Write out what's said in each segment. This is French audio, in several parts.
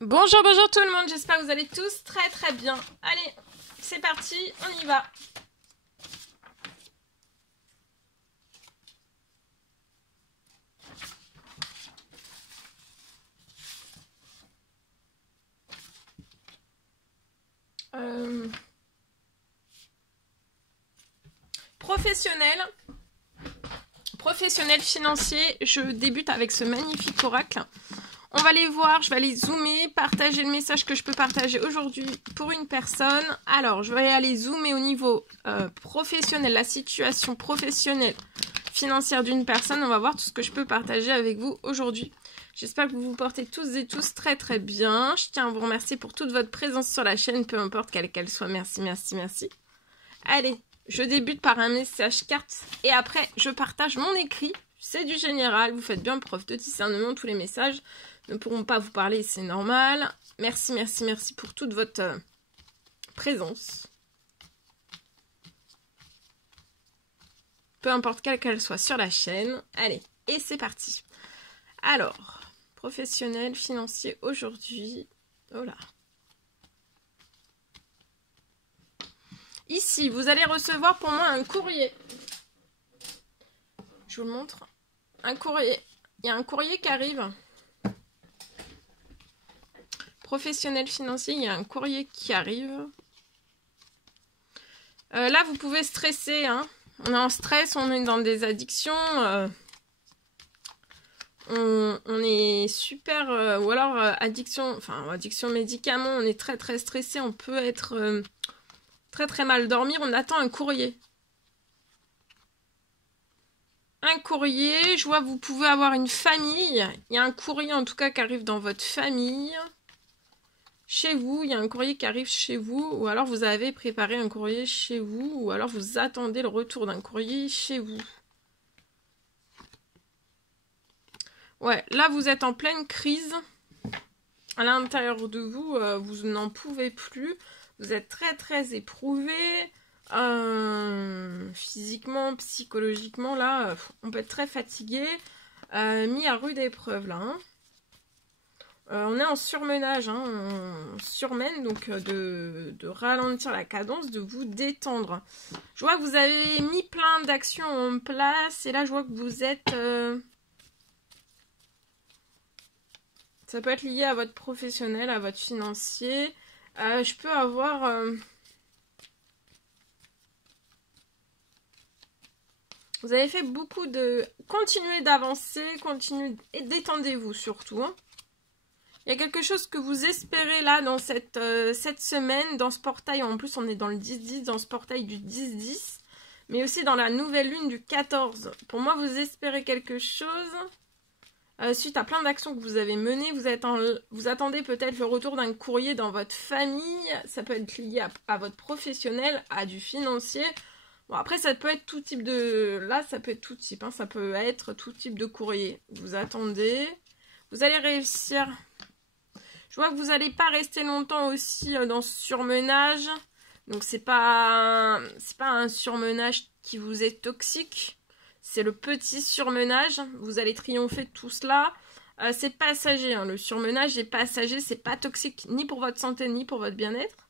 Bonjour, bonjour tout le monde, j'espère que vous allez tous très très bien. Allez, c'est parti, on y va. Professionnel financier, je débute avec ce magnifique oracle. On va les voir, je vais aller zoomer, partager le message que je peux partager aujourd'hui pour une personne. Alors, je vais aller zoomer au niveau professionnel, la situation professionnelle financière d'une personne. On va voir tout ce que je peux partager avec vous aujourd'hui. J'espère que vous vous portez tous et tous très très bien. Je tiens à vous remercier pour toute votre présence sur la chaîne, peu importe quelle qu'elle soit. Merci, merci, merci. Allez, je débute par un message carte et après je partage mon écrit. C'est du général, vous faites bien preuve de discernement, tous les messages ne pourront pas vous parler, c'est normal. Merci, merci, merci pour toute votre présence. Peu importe quelle qu'elle soit sur la chaîne. Allez, et c'est parti. Alors, professionnel, financier aujourd'hui. Oh là. Ici, vous allez recevoir pour moi un courrier. Je vous le montre. Un courrier. Il y a un courrier qui arrive. Professionnel financier, il y a un courrier qui arrive. Là, vous pouvez stresser. Hein. On est en stress, on est dans des addictions. On est super... ou alors addiction médicaments. On est très très stressé. On peut être très très mal dormir. On attend un courrier. Un courrier. Je vois que vous pouvez avoir une famille. Il y a un courrier en tout cas qui arrive dans votre famille. Chez vous, il y a un courrier qui arrive chez vous, ou alors vous avez préparé un courrier chez vous, ou alors vous attendez le retour d'un courrier chez vous. Ouais, là vous êtes en pleine crise. À l'intérieur de vous, vous n'en pouvez plus. Vous êtes très très éprouvé. Physiquement, psychologiquement, là, on peut être très fatigué. Mis à rude épreuve, là. Hein. On est en surmenage, hein, on surmène, donc de ralentir la cadence, de vous détendre. Je vois que vous avez mis plein d'actions en place, et là je vois que vous êtes... Ça peut être lié à votre professionnel, à votre financier. Je peux avoir... Vous avez fait beaucoup de... Continuez d'avancer, continuez... Et détendez-vous surtout, hein. Il y a quelque chose que vous espérez là dans cette semaine, dans ce portail, en plus on est dans le 10-10, dans ce portail du 10-10, mais aussi dans la nouvelle lune du 14. Pour moi, vous espérez quelque chose, suite à plein d'actions que vous avez menées, vous attendez peut-être le retour d'un courrier dans votre famille, ça peut être lié à votre professionnel, à du financier. Bon, après ça peut être tout type de... Là, ça peut être tout type, hein, ça peut être tout type de courrier. Vous attendez, vous allez réussir... Je vois que vous n'allez pas rester longtemps aussi dans ce surmenage. Donc c'est pas un surmenage qui vous est toxique. C'est le petit surmenage. Vous allez triompher de tout cela. C'est passager. Hein. Le surmenage est passager. C'est pas toxique ni pour votre santé ni pour votre bien-être.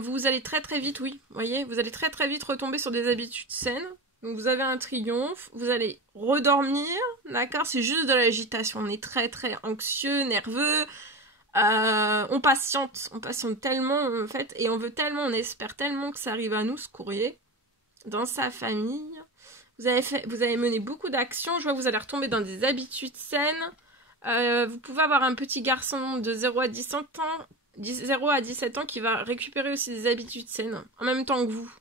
Vous allez très très vite, oui. Vous voyez, vous allez très très vite retomber sur des habitudes saines. Donc vous avez un triomphe. Vous allez redormir. D'accord, c'est juste de l'agitation. On est très très anxieux, nerveux. On patiente tellement en fait, et on veut tellement, on espère tellement que ça arrive à nous, ce courrier, dans sa famille. Vous avez mené beaucoup d'actions. Je vois que vous allez retomber dans des habitudes saines. Vous pouvez avoir un petit garçon de 0 à 0 à 17 ans qui va récupérer aussi des habitudes saines en même temps que vous.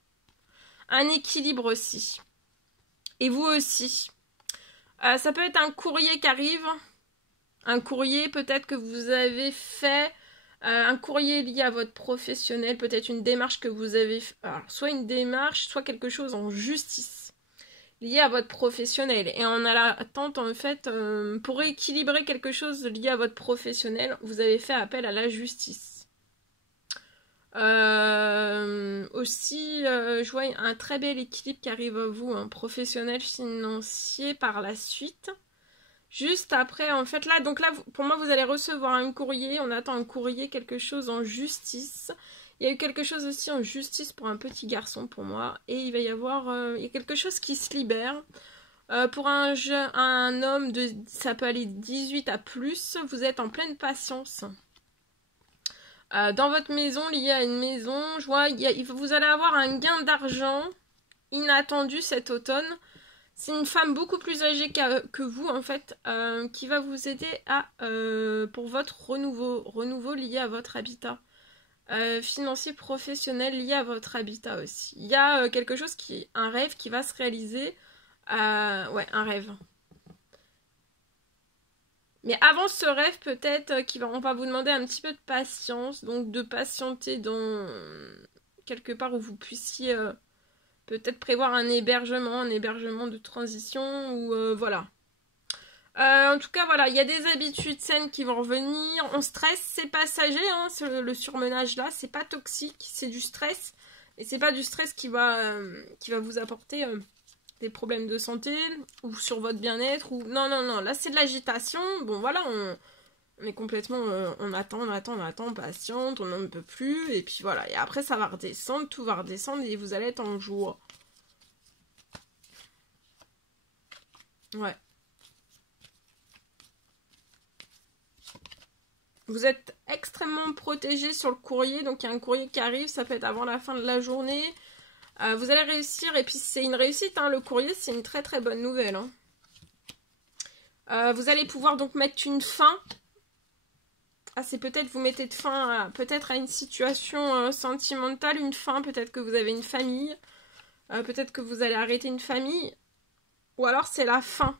Un équilibre aussi. Et vous aussi. Ça peut être un courrier qui arrive. Un courrier peut-être que vous avez fait. Un courrier lié à votre professionnel. Peut-être une démarche que vous avez fait. Alors, soit une démarche, soit quelque chose en justice. Lié à votre professionnel. Et on a l'attente en fait. Pour équilibrer quelque chose lié à votre professionnel, vous avez fait appel à la justice. Aussi, je vois un très bel équilibre qui arrive à vous, un professionnel financier par la suite. Juste après, en fait, là, donc là, pour moi, vous allez recevoir un courrier. On attend un courrier, quelque chose en justice. Il y a eu quelque chose aussi en justice pour un petit garçon, pour moi. Et il va y avoir il y a quelque chose qui se libère. Pour un homme, ça peut aller 18 à plus. Vous êtes en pleine patience. Dans votre maison, lié à une maison, je vois, vous allez avoir un gain d'argent inattendu cet automne. C'est une femme beaucoup plus âgée que vous, en fait, qui va vous aider pour votre renouveau lié à votre habitat. Financier, professionnel lié à votre habitat aussi. Il y a quelque chose un rêve qui va se réaliser. Ouais, un rêve. Mais avant ce rêve, peut-être on va vous demander un petit peu de patience, donc de patienter dans quelque part où vous puissiez peut-être prévoir un hébergement de transition, ou voilà. En tout cas, voilà, il y a des habitudes saines qui vont revenir. On stresse, c'est passager, hein, le surmenage là, c'est pas toxique, c'est du stress. Et c'est pas du stress qui va vous apporter des problèmes de santé ou sur votre bien-être. Non, là c'est de l'agitation. Bon, voilà, on est complètement, on attend, patiente, on n'en peut plus. Et puis voilà, et après ça va redescendre, tout va redescendre et vous allez être en joie. Ouais. Vous êtes extrêmement protégé sur le courrier, donc il y a un courrier qui arrive, ça peut être avant la fin de la journée. Vous allez réussir, et puis c'est une réussite, hein, le courrier, c'est une très très bonne nouvelle. Hein. Vous allez pouvoir donc mettre une fin. Ah, c'est peut-être vous mettez de fin peut-être à une situation sentimentale, une fin, peut-être que vous avez une famille, peut-être que vous allez arrêter une famille, ou alors c'est la fin.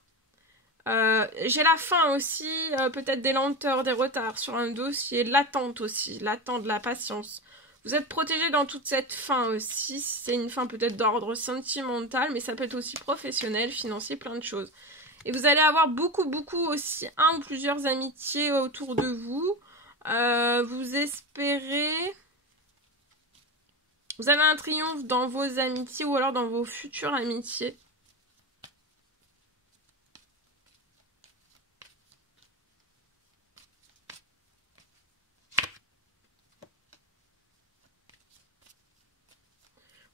J'ai la fin aussi, peut-être des lenteurs, des retards sur un dossier, l'attente aussi, l'attente, la patience. Vous êtes protégé dans toute cette fin aussi, c'est une fin peut-être d'ordre sentimental, mais ça peut être aussi professionnel, financier, plein de choses. Et vous allez avoir beaucoup aussi, un ou plusieurs amitiés autour de vous. Vous espérez... Vous avez un triomphe dans vos amitiés ou alors dans vos futures amitiés.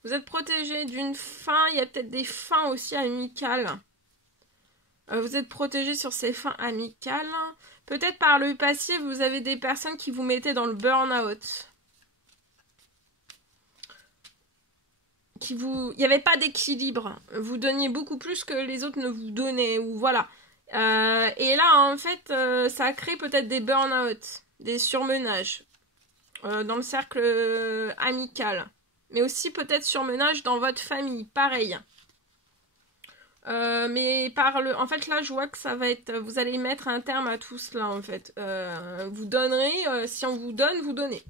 Vous êtes protégé d'une fin, il y a peut-être des fins aussi amicales. Vous êtes protégé sur ces fins amicales. Peut-être par le passé, vous avez des personnes qui vous mettaient dans le burn-out. Il n'y avait pas d'équilibre. Vous donniez beaucoup plus que les autres ne vous donnaient. Ou voilà. Et là, en fait, ça a créé peut-être des burn-out, des surmenages dans le cercle amical. Mais aussi peut-être surmenage dans votre famille, pareil. Mais en fait là je vois que ça va être, vous allez mettre un terme à tout cela en fait. Vous donnerez, si on vous donne, vous donnez.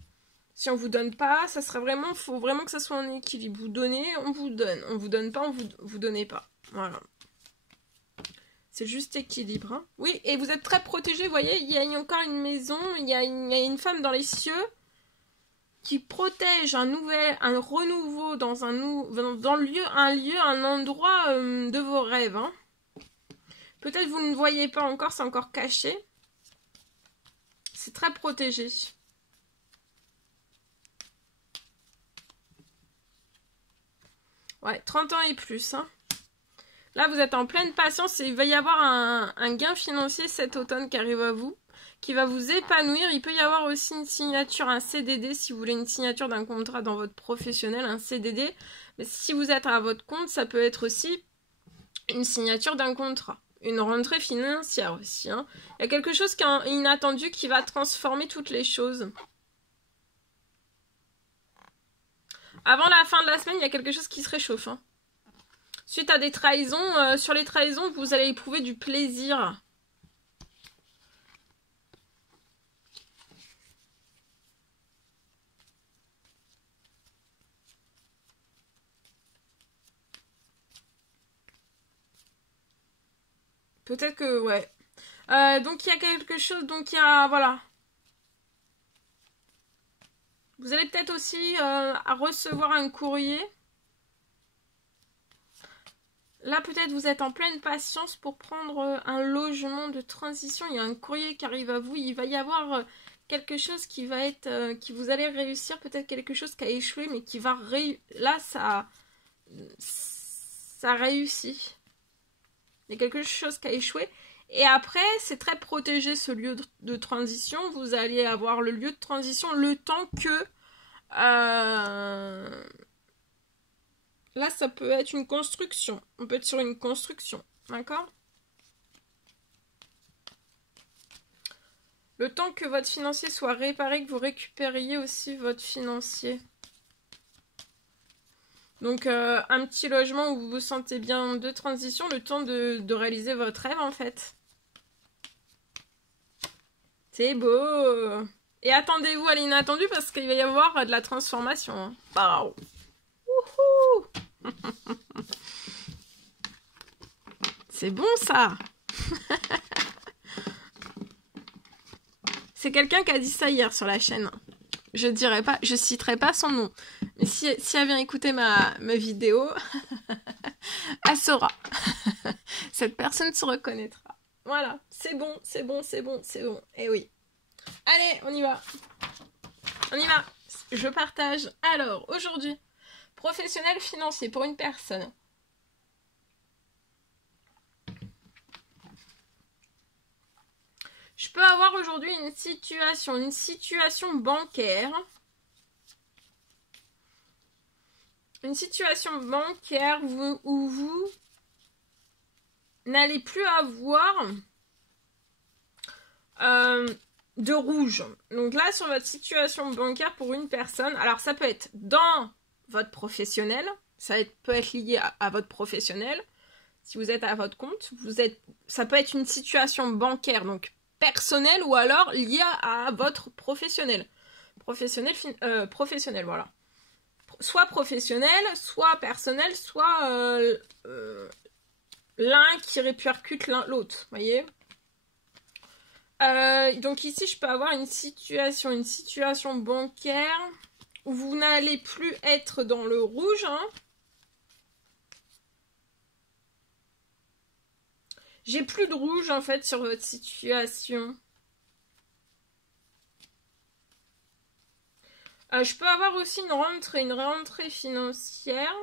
Si on vous donne pas, ça serait vraiment, faut vraiment que ça soit en équilibre. Vous donnez, on vous donne. On vous donne pas, vous donnez pas. Voilà. C'est juste équilibre. Hein. Oui, et vous êtes très protégé, vous voyez, il y a encore une maison, il y a une femme dans les cieux qui protège un renouveau dans un endroit de vos rêves. Hein. Peut-être vous ne voyez pas encore, c'est encore caché. C'est très protégé. Ouais, 30 ans et plus. Hein. Là, vous êtes en pleine patience et il va y avoir un gain financier cet automne qui arrive à vous, qui va vous épanouir. Il peut y avoir aussi une signature, un CDD, si vous voulez une signature d'un contrat dans votre professionnel, un CDD. Mais si vous êtes à votre compte, ça peut être aussi une signature d'un contrat. Une rentrée financière aussi. Hein. Il y a quelque chose qui est inattendu qui va transformer toutes les choses. Avant la fin de la semaine, il y a quelque chose qui se réchauffe. Hein. Suite à des trahisons, sur les trahisons, vous allez éprouver du plaisir. Peut-être que, ouais. Donc il y a quelque chose, donc il y a, voilà. Vous allez peut-être aussi à recevoir un courrier. Là, peut-être vous êtes en pleine patience pour prendre un logement de transition. Il y a un courrier qui arrive à vous. Il va y avoir quelque chose qui va être... qui vous allez réussir. Peut-être quelque chose qui a échoué, mais qui va réussir. Là, ça réussit. Il y a quelque chose qui a échoué. Et après, c'est très protégé ce lieu de transition. Vous allez avoir le lieu de transition le temps que... Là, ça peut être une construction. On peut être sur une construction. D'accord? Le temps que votre financier soit réparé, que vous récupériez aussi votre financier. Donc, un petit logement où vous vous sentez bien de transition, le temps de réaliser votre rêve, en fait. C'est beau! Et attendez-vous à l'inattendu parce qu'il va y avoir de la transformation. Hein. Wow. Wouhou! C'est bon, ça! C'est quelqu'un qui a dit ça hier sur la chaîne. Je dirais pas, je citerai pas son nom. Mais si elle vient écouter ma vidéo, elle saura. Cette personne se reconnaîtra. Voilà, c'est bon, c'est bon, c'est bon, c'est bon. Eh oui. Allez, on y va. On y va. Je partage. Alors, aujourd'hui, professionnel financier pour une personne. Je peux avoir aujourd'hui une situation bancaire. Une situation bancaire où vous n'allez plus avoir de rouge. Donc là, sur votre situation bancaire pour une personne, alors ça peut être dans votre professionnel, peut être lié à votre professionnel. Si vous êtes à votre compte, ça peut être une situation bancaire, donc personnelle, ou alors liée à votre professionnel. Professionnel, voilà. Soit professionnel, soit personnel, soit l'un qui répercute l'autre, voyez. Donc ici, je peux avoir une situation bancaire où vous n'allez plus être dans le rouge, hein. J'ai plus de rouge, en fait, sur votre situation. Je peux avoir aussi une rentrée financière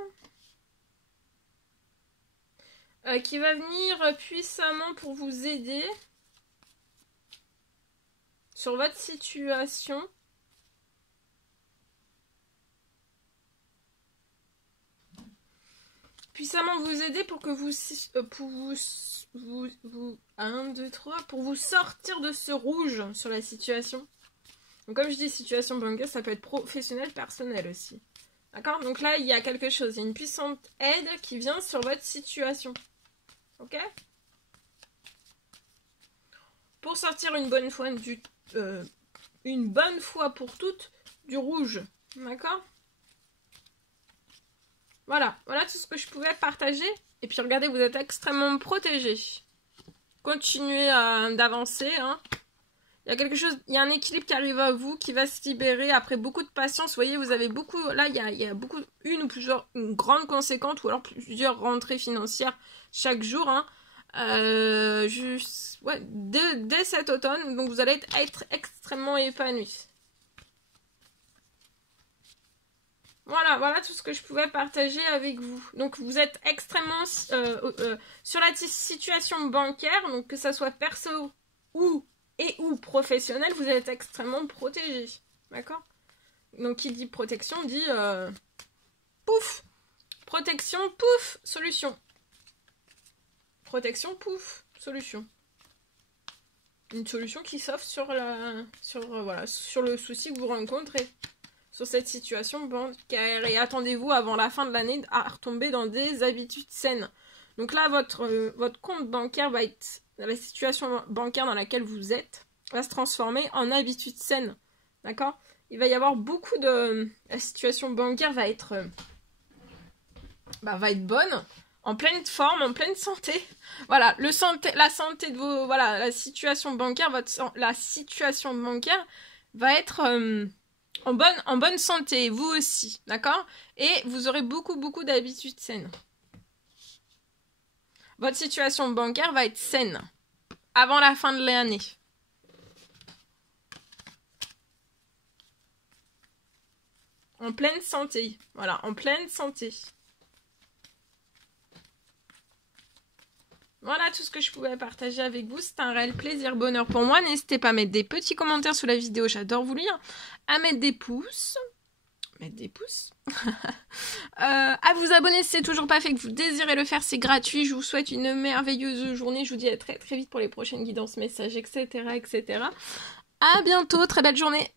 qui va venir puissamment pour vous aider sur votre situation. Puissamment vous aider pour que pour vous sortir de ce rouge sur la situation. Donc comme je dis, situation bancaire, ça peut être professionnel, personnel aussi. D'accord? Donc là, il y a quelque chose. Il y a une puissante aide qui vient sur votre situation. Ok? Pour sortir une bonne fois pour toutes du rouge. D'accord? Voilà. Voilà tout ce que je pouvais partager. Et puis regardez, vous êtes extrêmement protégés. Continuez d'avancer, hein. Il y a un équilibre qui arrive à vous, qui va se libérer après beaucoup de patience. Vous voyez, vous avez beaucoup, là, il y a beaucoup, une grande conséquente, ou alors plusieurs rentrées financières chaque jour, hein. Dès cet automne, donc vous allez être extrêmement épanouis. Voilà tout ce que je pouvais partager avec vous. Donc vous êtes extrêmement sur la situation bancaire, donc que ça soit perso ou professionnel, vous êtes extrêmement protégé. D'accord? Donc qui dit protection dit pouf! Protection, pouf! Solution. Protection, pouf! Solution. Une solution qui s'offre sur le souci que vous rencontrez. Sur cette situation bancaire. Et attendez-vous avant la fin de l'année à retomber dans des habitudes saines. Donc là, votre compte bancaire va être... La situation bancaire dans laquelle vous êtes va se transformer en habitude saine. D'accord? Il va y avoir beaucoup de... La situation bancaire va être bonne, en pleine forme, en pleine santé. Voilà, la santé de vos... Voilà, la situation bancaire, la situation bancaire va être en bonne santé, vous aussi. D'accord? Et vous aurez beaucoup d'habitudes saines. Votre situation bancaire va être saine avant la fin de l'année. En pleine santé. Voilà, en pleine santé. Voilà tout ce que je pouvais partager avec vous. C'est un réel plaisir, bonheur pour moi. N'hésitez pas à mettre des petits commentaires sous la vidéo, j'adore vous lire. À mettre des pouces. À vous abonner si c'est toujours pas fait, que vous désirez le faire, c'est gratuit. Je vous souhaite une merveilleuse journée. Je vous dis à très très vite pour les prochaines guidances, messages, etc. À bientôt, très belle journée.